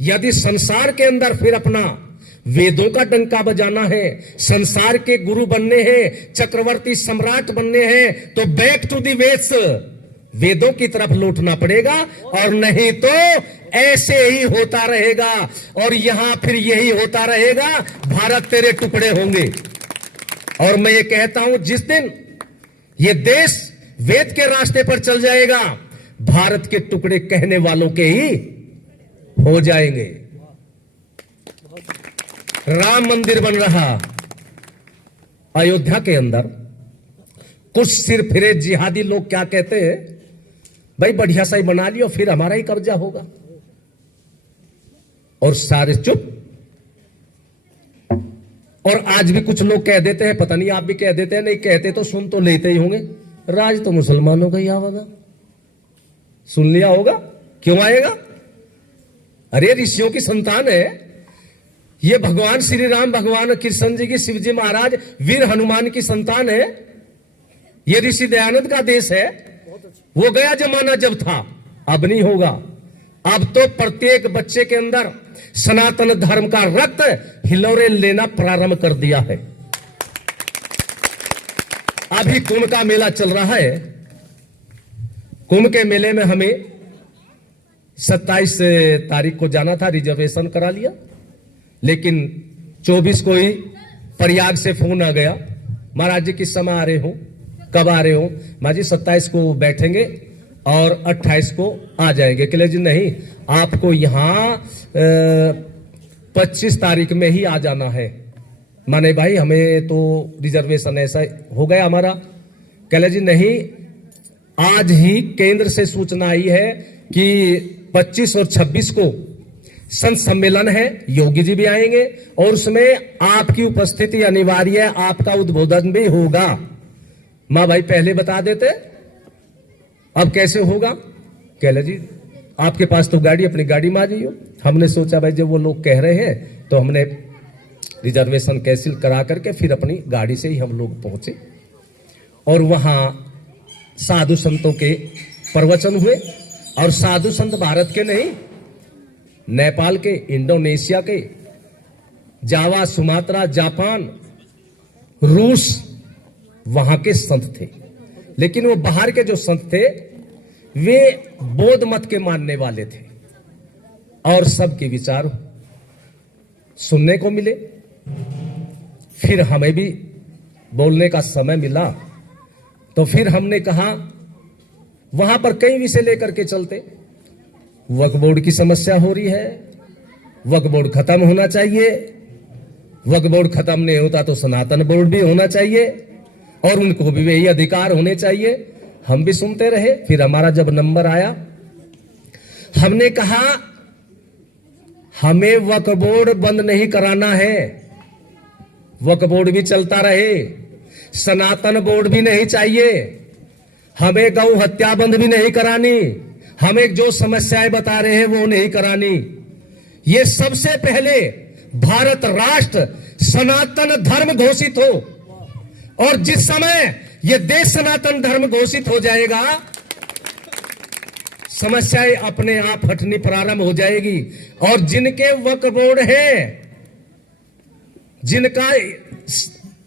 यदि संसार के अंदर फिर अपना वेदों का डंका बजाना है, संसार के गुरु बनने हैं, चक्रवर्ती सम्राट बनने हैं, तो बैक टू दी वेद्स, वेदों की तरफ लौटना पड़ेगा। और नहीं तो ऐसे ही होता रहेगा और यहां फिर यही होता रहेगा, भारत तेरे टुकड़े होंगे। और मैं ये कहता हूं, जिस दिन ये देश वेद के रास्ते पर चल जाएगा, भारत के टुकड़े कहने वालों के ही हो जाएंगे। राम मंदिर बन रहा अयोध्या के अंदर, कुछ सिर फिरे जिहादी लोग क्या कहते हैं, भाई बढ़िया सा ही बना लियो, फिर हमारा ही कब्जा होगा। और सारे चुप। और आज भी कुछ लोग कह देते हैं, पता नहीं आप भी कह देते हैं, नहीं कहते तो सुन तो लेते ही होंगे, राज तो मुसलमानों का ही आवेगा। सुन लिया होगा, क्यों आएगा? अरे ऋषियों की संतान है ये, भगवान श्री राम, भगवान कृष्ण जी की, शिव जी महाराज, वीर हनुमान की संतान है ये। ऋषि दयानंद का देश है। वो गया जमाना जब था, अब नहीं होगा। अब तो प्रत्येक बच्चे के अंदर सनातन धर्म का रक्त हिलोरे लेना प्रारंभ कर दिया है। अभी कुंभ का मेला चल रहा है। कुंभ के मेले में हमें 27 तारीख को जाना था, रिजर्वेशन करा लिया, लेकिन 24 को ही प्रयाग से फोन आ गया, महाराज जी किस समय आ रहे हो, कब आ रहे हो? महाराज जी 27 को बैठेंगे और 28 को आ जाएंगे। कह जी नहीं, आपको यहां 25 तारीख में ही आ जाना है। माने भाई हमें तो रिजर्वेशन ऐसा हो गया हमारा। कह जी नहीं, आज ही केंद्र से सूचना आई है कि 25 और 26 को संत सम्मेलन है, योगी जी भी आएंगे और उसमें आपकी उपस्थिति अनिवार्य है, आपका उद्बोधन भी होगा। मां भाई पहले बता देते, अब कैसे होगा? कह जी आपके पास तो गाड़ी, अपनी गाड़ी में आ जाइयो। हमने सोचा भाई जब वो लोग कह रहे हैं तो हमने रिजर्वेशन कैंसिल करा करके फिर अपनी गाड़ी से ही हम लोग पहुंचे। और वहां साधु संतों के प्रवचन हुए। और साधु संत भारत के नहीं, नेपाल के, इंडोनेशिया के, जावा, सुमात्रा, जापान, रूस, वहां के संत थे। लेकिन वो बाहर के जो संत थे वे बौद्ध मत के मानने वाले थे। और सबके विचार सुनने को मिले। फिर हमें भी बोलने का समय मिला तो फिर हमने कहा वहां पर कई विषय लेकर के चलते। वक्फ बोर्ड की समस्या हो रही है, वक्फ बोर्ड खत्म होना चाहिए, वक्फ बोर्ड खत्म नहीं होता तो सनातन बोर्ड भी होना चाहिए और उनको भी वही अधिकार होने चाहिए। हम भी सुनते रहे। फिर हमारा जब नंबर आया, हमने कहा हमें वक्फ बोर्ड बंद नहीं कराना है, वक्फ बोर्ड भी चलता रहे, सनातन बोर्ड भी नहीं चाहिए, हमें गौ हत्या बंद भी नहीं करानी, हमें जो समस्याएं बता रहे हैं वो नहीं करानी। ये सबसे पहले भारत राष्ट्र सनातन धर्म घोषित हो, और जिस समय ये देश सनातन धर्म घोषित हो जाएगा, समस्याएं अपने आप हटनी प्रारंभ हो जाएगी। और जिनके वक्फ बोर्ड है, जिनका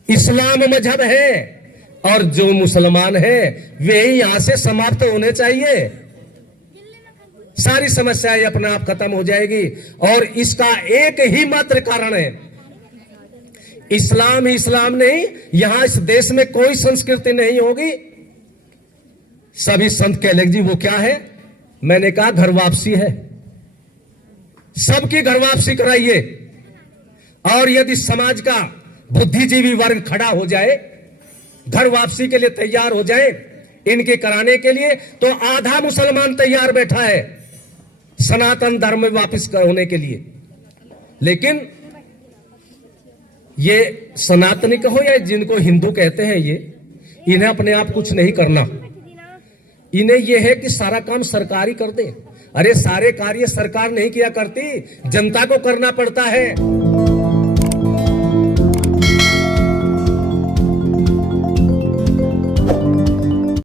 इस्लाम मजहब है और जो मुसलमान है, वे ही यहां से समाप्त होने चाहिए। सारी समस्याएं अपने आप खत्म हो जाएगी। और इसका एक ही मात्र कारण है, इस्लाम ही इस्लाम नहीं, यहां इस देश में कोई संस्कृति नहीं होगी। सभी संत कह लेंगे जी वो क्या है? मैंने कहा घर वापसी है, सबकी घर वापसी कराइए। और यदि समाज का बुद्धिजीवी वर्ग खड़ा हो जाए, घर वापसी के लिए तैयार हो जाए इनके कराने के लिए, तो आधा मुसलमान तैयार बैठा है सनातन धर्म में वापस होने के लिए। लेकिन ये सनातनी कहो या जिनको हिंदू कहते हैं, ये इन्हें अपने आप कुछ नहीं करना। इन्हें यह है कि सारा काम सरकार ही कर दे। अरे सारे कार्य सरकार नहीं किया करती, जनता को करना पड़ता है।